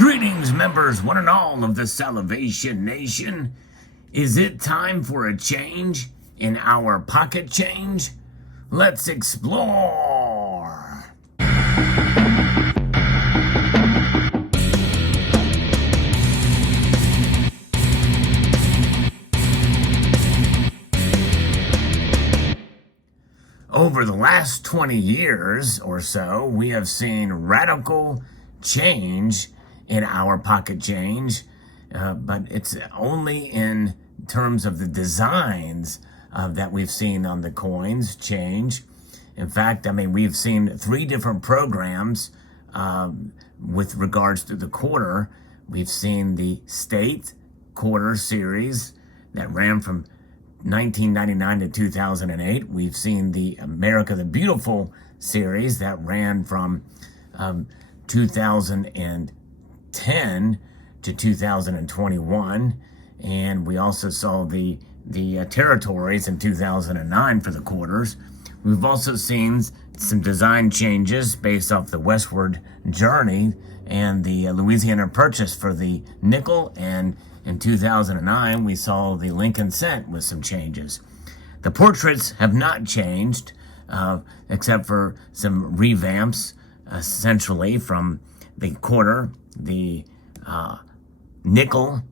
Greetings, members, one and all of the Salvation Nation. Is it time for a change in our pocket change? Let's explore. Over the last 20 years or so, we have seen radical change in our pocket change, but it's only in terms of the designs that we've seen on the coins change. In fact, we've seen 3 different programs with regards to the quarter. We've seen the state quarter series that ran from 1999 to 2008. We've seen the America the Beautiful series that ran from 2010 to 2021, and we also saw the territories in 2009 for the quarters. We've also seen some design changes based off the westward journey and the Louisiana Purchase for the nickel, and in 2009 we saw the Lincoln cent with some changes. The portraits have not changed except for some revamps, essentially from the quarter, the nickel,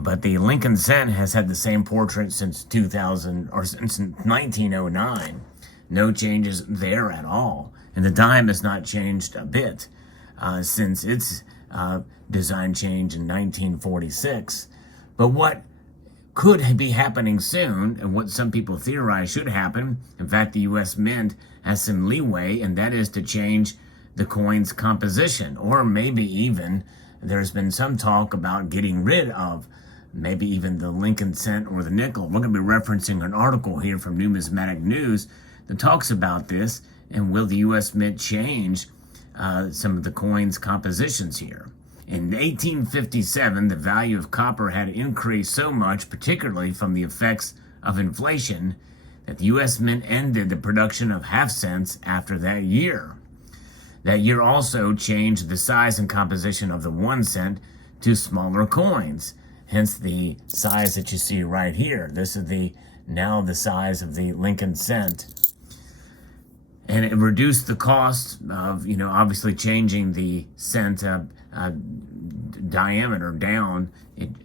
but the Lincoln cent has had the same portrait since 2000 or since 1909. No changes there at all, and the dime has not changed a bit since its design change in 1946. But what could be happening soon, and what some people theorize should happen, in fact the US Mint has some leeway, and that is to change the coin's composition, or maybe even there's been some talk about getting rid of maybe even the Lincoln cent or the nickel. We're going to be referencing an article here from Numismatic News that talks about this, and will the US Mint change some of the coin's compositions here. In 1857, the value of copper had increased so much, particularly from the effects of inflation, that the US Mint ended the production of half cents after that year. That year also changed the size and composition of the 1 cent to smaller coins, hence the size that you see right here. This is now the size of the Lincoln cent. And it reduced the cost of, obviously changing the cent diameter down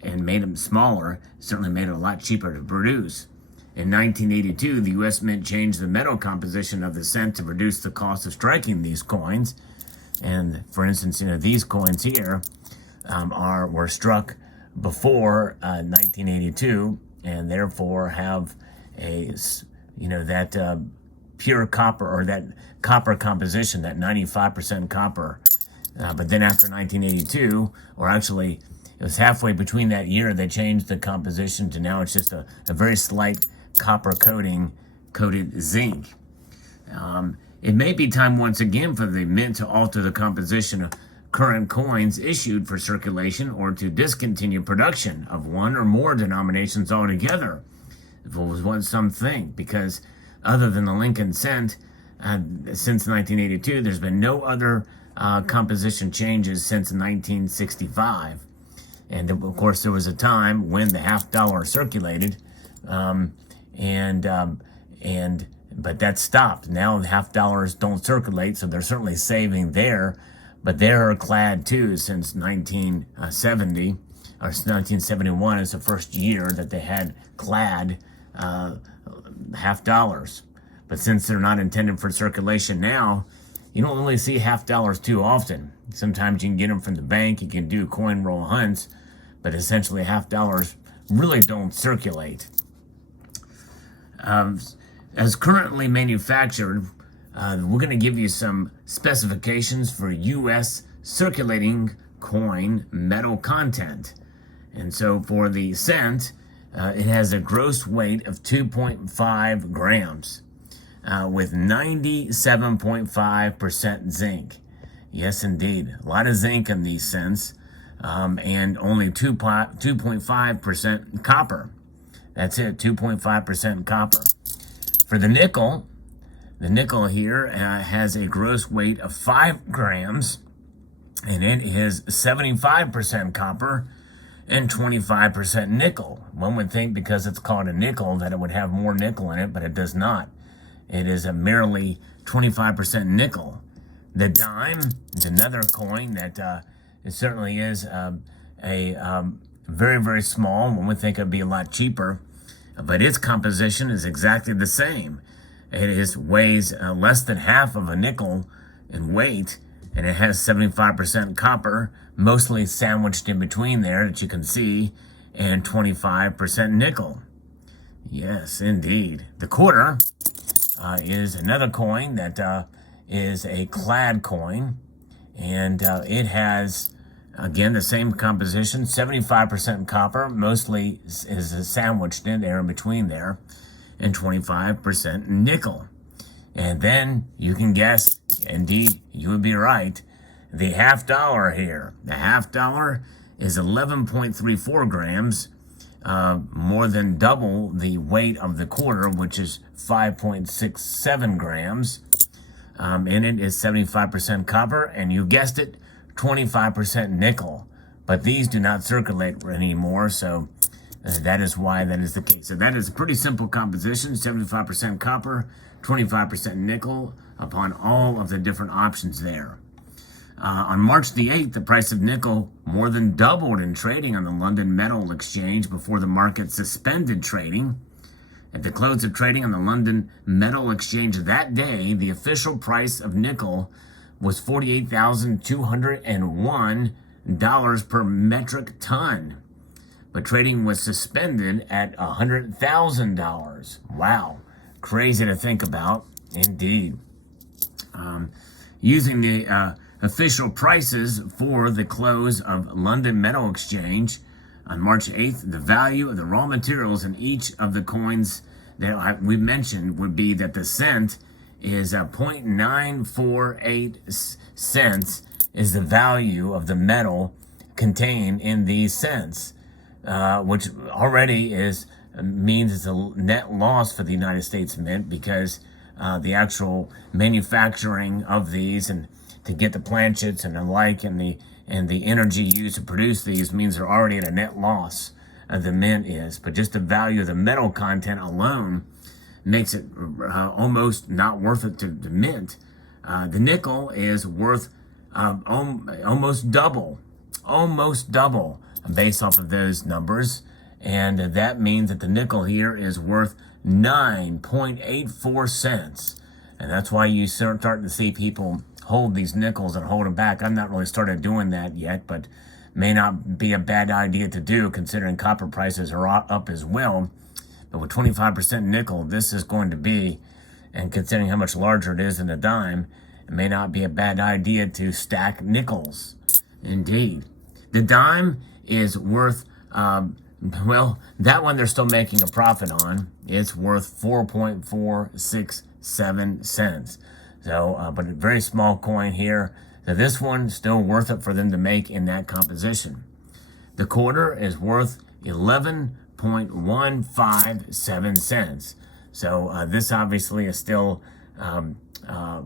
and made them smaller. Certainly made it a lot cheaper to produce. In 1982, the U.S. Mint changed the metal composition of the cent to reduce the cost of striking these coins. And for instance, these coins here were struck before 1982, and therefore have that pure copper, or that copper composition, that 95% copper. But then after 1982, or actually it was halfway between that year, they changed the composition to now it's just a very slight copper coated zinc. It may be time once again for the Mint to alter the composition of current coins issued for circulation, or to discontinue production of one or more denominations altogether, if it was what some think, because other than the Lincoln cent, since 1982, there's been no other composition changes since 1965. And of course, there was a time when the $half circulated, but that stopped. Now the $half don't circulate, so they're certainly saving there, but they're clad too since 1970, or 1971 is the first year that they had clad $half. But since they're not intended for circulation now, you don't really see $half too often. Sometimes you can get them from the bank, you can do coin roll hunts, but essentially $half really don't circulate. As currently manufactured, we're going to give you some specifications for U.S. circulating coin metal content. And so for the cent, it has a gross weight of 2.5 grams with 97.5% zinc. Yes, indeed. A lot of zinc in these cents, and only 2.5% copper. That's it, 2.5% copper. For the nickel here has a gross weight of 5 grams and it is 75% copper and 25% nickel. One would think because it's called a nickel that it would have more nickel in it, but it does not. It is a merely 25% nickel. The dime is another coin that it certainly is very, very small. One would think it would be a lot cheaper, but its composition is exactly the same. It weighs less than half of a nickel in weight, and it has 75% copper, mostly sandwiched in between there that you can see, and 25% nickel. Yes, indeed. The quarter is another coin that is a clad coin, and it has, again, the same composition, 75% copper, mostly is sandwiched in there in between there, and 25% nickel. And then you can guess, indeed, you would be right, the half dollar here. The half dollar is 11.34 grams, more than double the weight of the quarter, which is 5.67 grams. In it is 75% copper, and you guessed it, 25% nickel. But these do not circulate anymore, so that is why that is the case. So that is a pretty simple composition, 75% copper, 25% nickel upon all of the different options there. On March the 8th, the price of nickel more than doubled in trading on the London Metal Exchange before the market suspended trading. At the close of trading on the London Metal Exchange that day, the official price of nickel was $48,201 per metric ton. But trading was suspended at $100,000. Wow. Crazy to think about, indeed. Using the official prices for the close of London Metal Exchange on March 8th, the value of the raw materials in each of the coins that we mentioned would be that the cent is 0.948 cents is the value of the metal contained in these cents, which already means it's a net loss for the United States Mint, because the actual manufacturing of these and to get the planchets and the like and the energy used to produce these means they're already at a net loss. The mint is, but just the value of the metal content alone makes it almost not worth it to mint. The nickel is worth almost double based off of those numbers, and that means that the nickel here is worth 9.84 cents, and that's why you start to see people hold these nickels and hold them back. I've not really started doing that yet, but may not be a bad idea to do considering copper prices are up as well. But with 25% nickel, this is going to be, and considering how much larger it is than a dime, it may not be a bad idea to stack nickels. Indeed. The dime is worth, well, that one they're still making a profit on. It's worth 4.467 cents. So, but a very small coin here. So this one still worth it for them to make in that composition. The quarter is worth 11.157 cents. So this obviously is still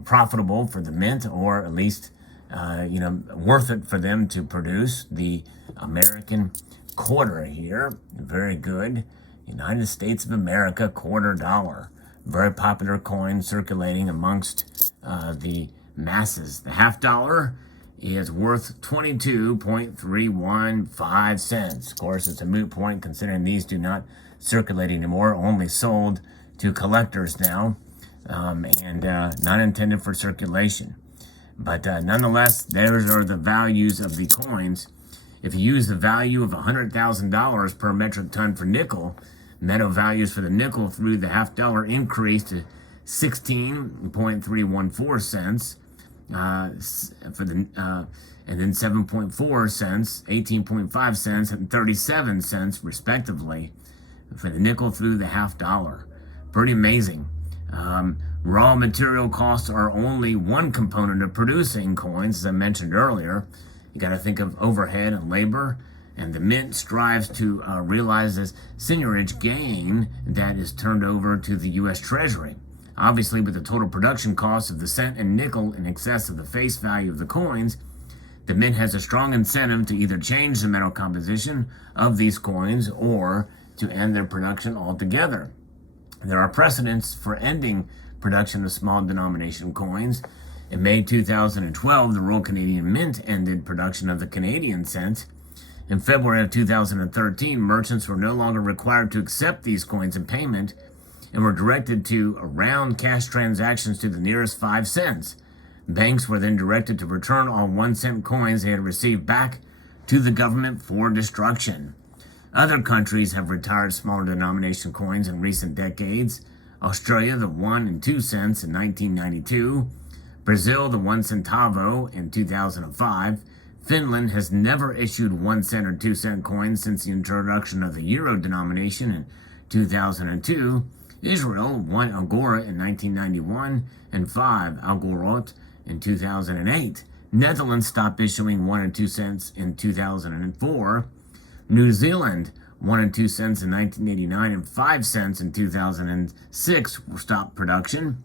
profitable for the mint, or at least worth it for them to produce the American quarter here. Very good. United States of America quarter dollar. Very popular coin circulating amongst the masses. The half dollar is worth 22.315 cents. Of course, it's a moot point considering these do not circulate anymore, only sold to collectors now, and not intended for circulation. But nonetheless, those are the values of the coins. If you use the value of $100,000 per metric ton for nickel, metal values for the nickel through the half dollar increased to 16.314 cents for the and then 7.4 cents, 18.5 cents, and 37 cents respectively for the nickel through the half dollar. Pretty amazing. Raw material costs are only one component of producing coins, as I mentioned earlier. You got to think of overhead and labor, and the mint strives to realize this seigniorage gain that is turned over to the U.S. Treasury. Obviously, with the total production cost of the cent and nickel in excess of the face value of the coins, The mint has a strong incentive to either change the metal composition of these coins or to end their production altogether. There are precedents for ending production of small denomination coins. In May 2012, the Royal Canadian Mint ended production of the Canadian cent. In February of 2013, merchants were no longer required to accept these coins in payment and were directed to round cash transactions to the nearest 5 cents. Banks were then directed to return all 1-cent coins they had received back to the government for destruction. Other countries have retired smaller denomination coins in recent decades. Australia, the 1 and 2 cents in 1992. Brazil, the 1 centavo in 2005. Finland has never issued 1 cent or 2 cent coins since the introduction of the euro denomination in 2002. Israel, 1 agora in 1991 and 5 agorot in 2008. Netherlands stopped issuing 1 and 2 cents in 2004. New Zealand, 1 and 2 cents in 1989 and 5 cents in 2006 stopped production.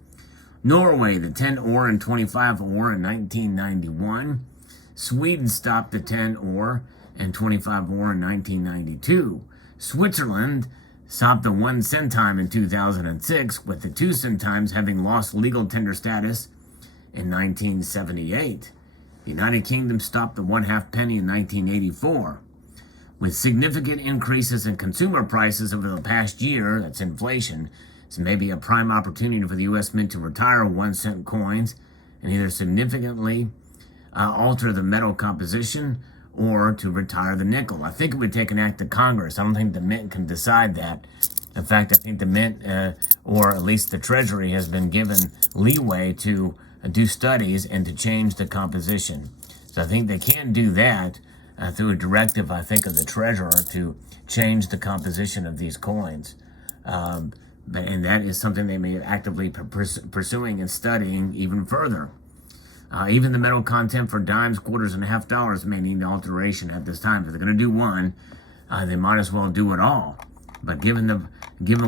Norway, the 10 ore and 25 ore in 1991. Sweden stopped the 10 ore and 25 ore in 1992. Switzerland stopped the 1 centime in 2006, with the 2 centimes having lost legal tender status in 1978. The United Kingdom stopped the 1/2 penny in 1984. With significant increases in consumer prices over the past year, that's inflation, it's maybe a prime opportunity for the U.S. Mint to retire 1 cent coins and either significantly alter the metal composition or to retire the nickel. I think it would take an act of Congress. I don't think the Mint can decide that. In fact, I think the Mint, or at least the Treasury, has been given leeway to do studies and to change the composition. So I think they can do that through a directive, I think, of the Treasurer to change the composition of these coins. And that is something they may be actively pursuing and studying even further. Even the metal content for dimes, quarters, and half dollars may need alteration at this time. If they're going to do one, they might as well do it all. But given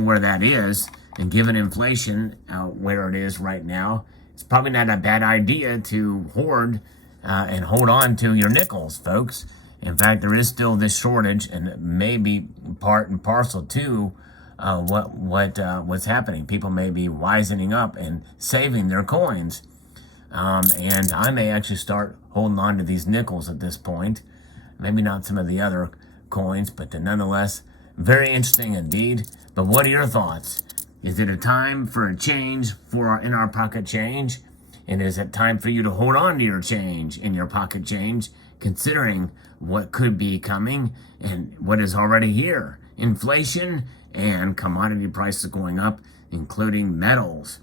where that is, and given inflation where it is right now, it's probably not a bad idea to hoard and hold on to your nickels, folks. In fact, there is still this shortage, and it may be part and parcel to what's happening. People may be wisening up and saving their coins. And I may actually start holding on to these nickels at this point. Maybe not some of the other coins, but nonetheless, very interesting indeed. But what are your thoughts? Is it a time for a change for our in our pocket change? And is it time for you to hold on to your change in your pocket change, considering what could be coming and what is already here? Inflation and commodity prices going up, including metals.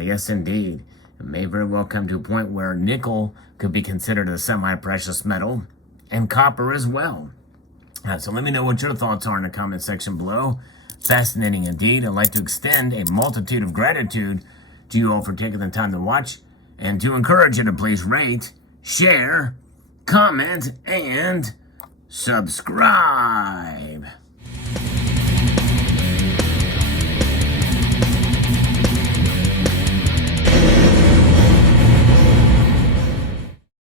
Yes, indeed. It may very well come to a point where nickel could be considered a semi-precious metal, and copper as well. So let me know what your thoughts are in the comment section below. Fascinating indeed. I'd like to extend a multitude of gratitude to you all for taking the time to watch, and to encourage you to please rate, share, comment, and subscribe.